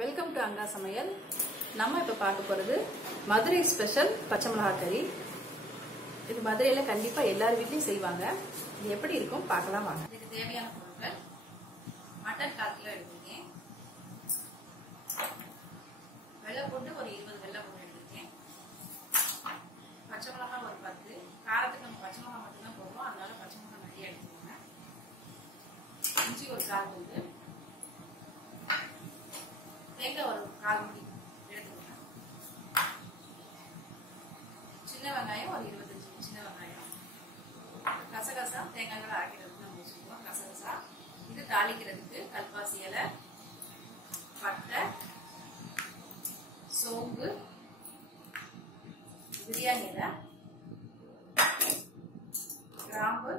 Welcome to Anga சமையல். நம்ம இப்ப பார்க்க போறது மதுரை ஸ்பெஷல் பச்சை மிளகாய் கறி. இது மதுரையில கண்டிப்பா எல்லார் வீட்லயும் செய்வாங்க. இது எப்படி இருக்கும் பார்க்கலாம் வாங்க. இதுக்கு தேவையான பொருட்கள்: மட்டன் 1/4 கிலோ எடுத்துருக்கேன், வெள்ளை பூண்டு ஒரு 20 வெள்ளை பூண்டு எடுத்துருக்கேன், பச்சை மிளகாய் ஒரு 10. காரத்துக்கு நம்ம பச்சை மிளகாய் மட்டும்தான் போடுவோம், அதனால பச்சை மிளகாய் நிறைய எடுத்துக்கோங்க. இஞ்சி ஒரு 1/4 துண்டு, தேங்காய் ஒரு 1/4 மூடி எடுத்துக்கோங்க, சின்ன வெங்காயம் ஒரு 25 சின்ன வெங்காயம், கசகசா தேங்காய்களை ஆக்கிறதுக்கு நம்ம வச்சுக்குவோம். கசகசா இது தாளிக்கிறதுக்கு கல்பாசி இலை, பட்டை, சோம்பு, பிரியாணி இலை, கிராம்பு,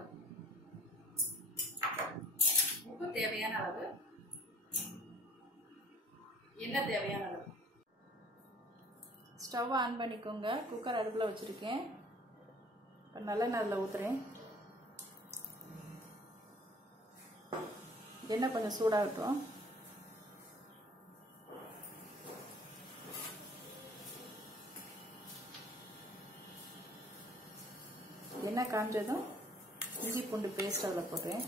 உப்பு தேவையான அளவு, எண்ணெய் தேவையான அளவு. ஸ்டவ் ஆன் பண்ணிக்கோங்க. குக்கர் அடுப்பில் வச்சுருக்கேன். இப்போ நல்லெண்ணெய் அதில் ஊற்றுறேன். எண்ணெய் கொஞ்சம் சூடாகட்டும். எண்ணெய் காஞ்சதும் இஞ்சி பூண்டு பேஸ்ட் அதில் போட்டேன்.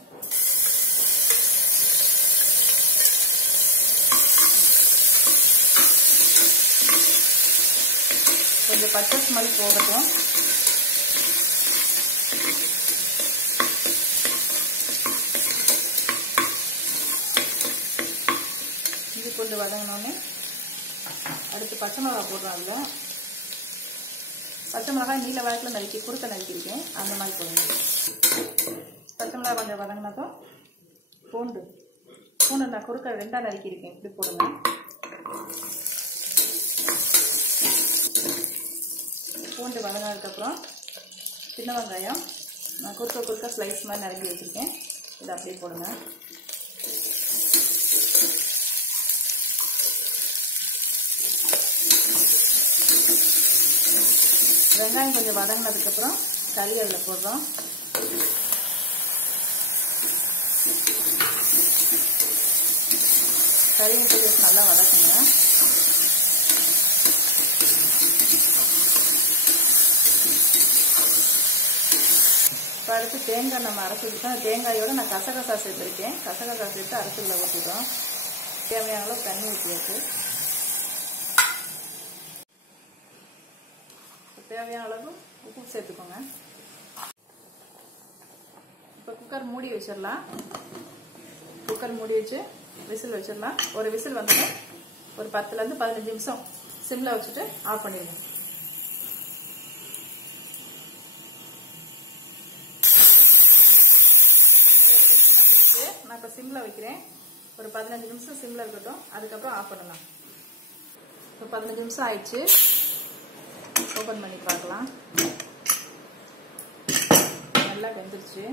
கொஞ்சம் பச்சை ஸ்மெல் போகட்டும். இஞ்சி பூண்டு வதங்கினோடனே அடுத்து பச்சை மிளகாய் போடுறோம். அதில் பச்சை மிளகாய் நீல வாக்கில் நறுக்கி குறுக்க நறுக்கியிருக்கேன், அந்த மாதிரி போடுங்க. பச்சை மிளகாய் கொஞ்சம் வதங்கினதும் பூண்டு நான் குறுக்க 2ஆக நறுக்கியிருக்கேன், இப்படி போடுங்க. பூண்டு வதங்கினதுக்கப்புறம் சின்ன வெங்காயம் நான் குறுக்க ஸ்லைஸ் மாதிரி நறுக்கி வச்சுருக்கேன், இதை அப்படியே போடுங்க. வெங்காயம் கொஞ்சம் வதங்கினதுக்கப்புறம் கறி அதில் போடுறோம். கறியை கொஞ்சம் நல்லா வதக்குங்க. இப்போ அடுத்து தேங்காய் நம்ம அரைச்சிக்கிட்டோம். தேங்காயோடு நான் கசகசா சேர்த்துருக்கேன். கசகசா சேர்த்து அரைச்சில ஊற்றிட்டோம். தேவையான அளவு தண்ணி ஊற்றியாச்சு. தேவையான அளவு உப்பு சேர்த்துக்கோங்க. இப்போ குக்கர் மூடி வச்சிடலாம். குக்கர் மூடி வச்சு விசில் வச்சிடலாம். ஒரு விசில் வந்து ஒரு 10லேருந்து 15 நிமிஷம் சிம்மில் வச்சுட்டு ஆஃப் பண்ணிடுங்க. நான் இப்போ சிம்மில் வைக்கிறேன். ஒரு 15 நிமிஷம் சிம்மில் இருக்கட்டும், அதுக்கப்புறம் ஆஃப் பண்ணலாம். இப்போ 15 நிமிஷம் ஆயிடுச்சு. ஓப்பன் பண்ணி பார்க்கலாம். நல்லா வெந்துருச்சு.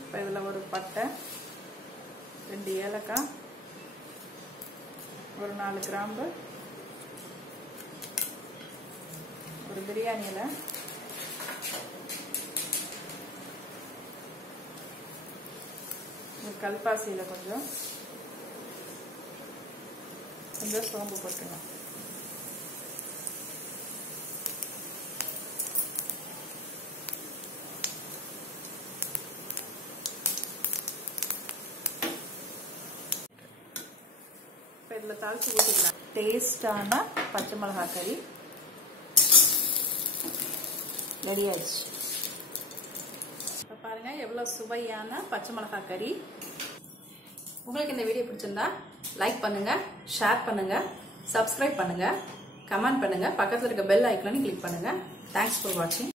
இப்போ இதில் ஒரு பட்டை, 2 ஏலக்காய், ஒரு 4 கிராம்பு, ஒரு பிரியாணி இலை, கல்பாசியில் கொஞ்சம் சோம்பு போட்டுங்க. இப்போ இதில் தாளிச்சு ஊற்றிக்கலாம். டேஸ்டான பச்சை மிளகாய் கறி ரெடி ஆயிடுச்சு. இப்போ பாருங்க எவ்வளோ சுவையான பச்சை மிளகாய் கறி. உங்களுக்கு இந்த வீடியோ பிடிச்சிருந்தா லைக் பண்ணுங்க, ஷேர் பண்ணுங்க, சப்ஸ்கிரைப் பண்ணுங்க, கமெண்ட் பண்ணுங்க, பக்கத்தில் இருக்க பெல் ஐக்கானை கிளிக் பண்ணுங்க. தேங்க்ஸ் ஃபார் வாட்சிங்.